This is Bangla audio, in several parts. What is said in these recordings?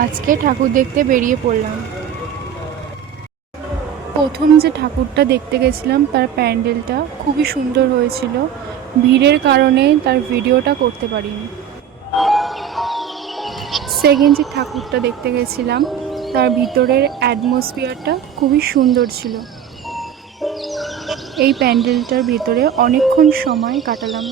আজকে ঠাকুর দেখতে বেরিয়ে পড়লাম। প্রথম যে ঠাকুরটা দেখতে গেছিলাম তার প্যান্ডেলটা খুবই সুন্দর হয়েছিল। ভিড়ের কারণে তার ভিডিওটা করতে পারিনি। সেকেন্ড যে ঠাকুরটা দেখতে গেছিলাম তার ভিতরের অ্যাটমসফিয়ারটা খুবই সুন্দর ছিল। এই প্যান্ডেলটার ভিতরে অনেকক্ষণ সময় কাটালাম।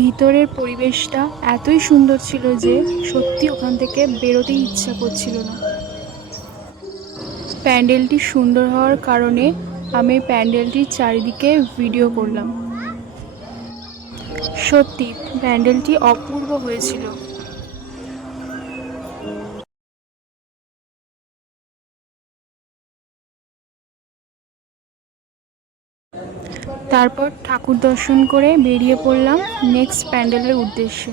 ভিতরের পরিবেশটা এতই সুন্দর ছিল যে সত্যি ওখান থেকে বেরোতেই ইচ্ছা করছিল না। প্যান্ডেলটি সুন্দর হওয়ার কারণে আমি প্যান্ডেলটির চারিদিকে ভিডিও করলাম। সত্যি প্যান্ডেলটি অপূর্ব হয়েছিল। তারপর ঠাকুর দর্শন করে বেরিয়ে পড়লাম নেক্সট প্যান্ডেলের উদ্দেশ্যে।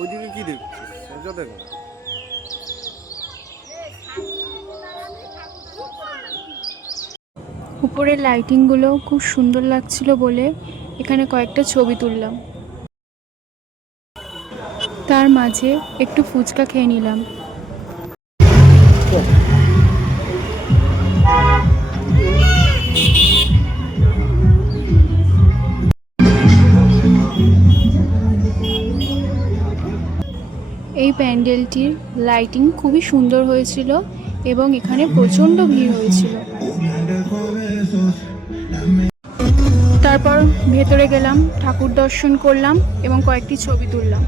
ওইদিকে কি দেখছিস? এটা দেখো। উপরের লাইটিংগুলো খুব সুন্দর লাগছিল বলে এখানে কয়েকটা ছবি তুললাম। তার মাঝে একটু ফুচকা খেয়ে নিলাম। এই প্যান্ডেলটির লাইটিং খুবই সুন্দর হয়েছিল এবং এখানে প্রচণ্ড ভিড় হয়েছিল। তারপর ভেতরে গেলাম, ঠাকুর দর্শন করলাম এবং কয়েকটি ছবি তুললাম।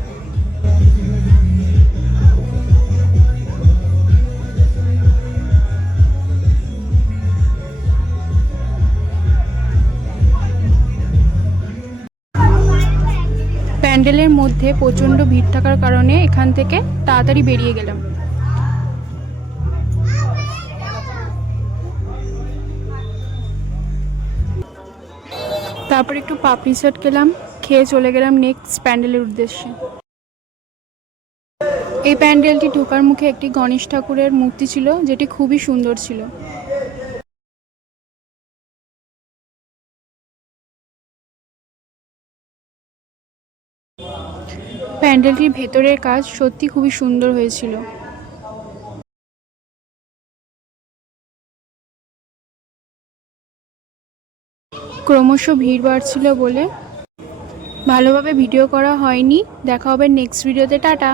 প্যান্ডেলের মধ্যে প্রচণ্ড ভিড় থাকার কারণে এখান থেকে তাড়াতাড়ি বেরিয়ে গেলাম। তারপর একটু পাপড়ি চাট খেলাম, খেয়ে চলে গেলাম নেক্সট প্যান্ডেলের উদ্দেশ্যে। এই প্যান্ডেলটি ঢোকার মুখে একটি গণেশ ঠাকুরের মূর্তি ছিল, যেটি খুবই সুন্দর ছিল। প্যান্ডেলটির ভেতরের কাজ সত্যি খুবই সুন্দর হয়েছিল। ক্রমশ ভিড় বাড়ছিল বলে ভালোভাবে ভিডিও করা হয়নি। দেখা হবে নেক্সট ভিডিওতে। টাটা।